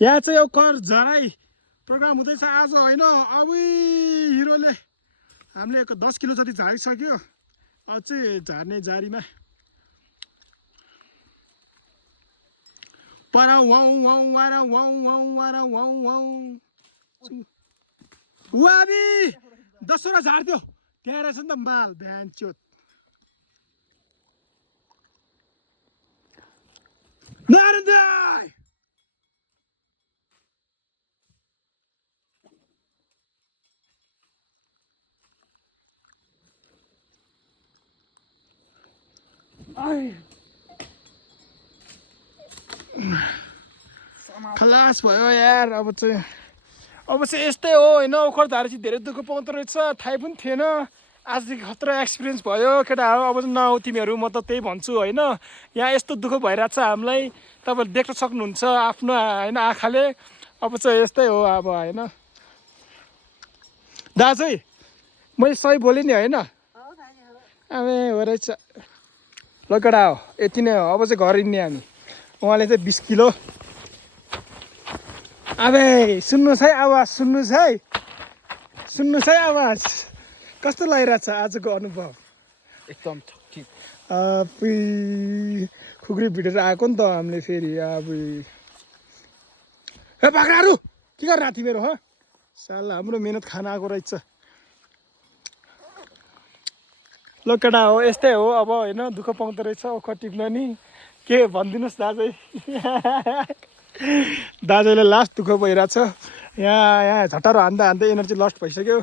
यहाँ चाहिँ यो कर झराई प्रोग्राम हुँदैछ आज होइन। अब हिरोले हामीले 10 किलो जति झारिसक्यो, अझै झार्ने जारीमा। परा वाउ वाउ वारा वाउ वाउ वारा वाउ वाउ वाबी 10वटा झार्थ्यो त्यहाँ रहेछ नि त माल भ्यान चोत। नारायण खलास भयो यार। अब चाहिँ यस्तै हो होइन। ओखरधारे चाहिँ धेरै दुःख पाउँदो रहेछ, थाहै पनि थिएन। आजदेखि खतरा एक्सपिरियन्स भयो केटाहरू। अब चाहिँ नआऊ तिमीहरू, म त त्यही भन्छु होइन। यहाँ यस्तो दुःख भइरहेछ हामीलाई, तपाईँहरू देख्न सक्नुहुन्छ आफ्नो होइन आँखाले। अब चाहिँ यस्तै हो अब होइन। दाजु मैले सही बोलेँ नि होइन? अब हो रहेछ। ल केटा हो यति नै हो। अब चाहिँ घर हिँड्ने हामी। उहाँले चाहिँ 20 किलो। अबे सुन्नुहोस् है आवाज, सुन्नुहोस् है आवाज। कस्तो लागिरहेछ आजको अनुभव? एकदम ठिक। खुकुरी भिडेर आएको नि त हामीले फेरि। अब ए बाख्राहरू के गरेर तिमीहरू हो? साला हाम्रो मेहनत खान आएको रहेछ। ल केटा हो यस्तै हो अब होइन। दुःख पाउँदो रहेछ ओखर टिप्न नि। के भनिदिनुहोस् दाजु। दाजुले लास्ट दुःख भइरहेछ यहाँ। झटारो हान्दा एनर्जी लस्ट भइसक्यो।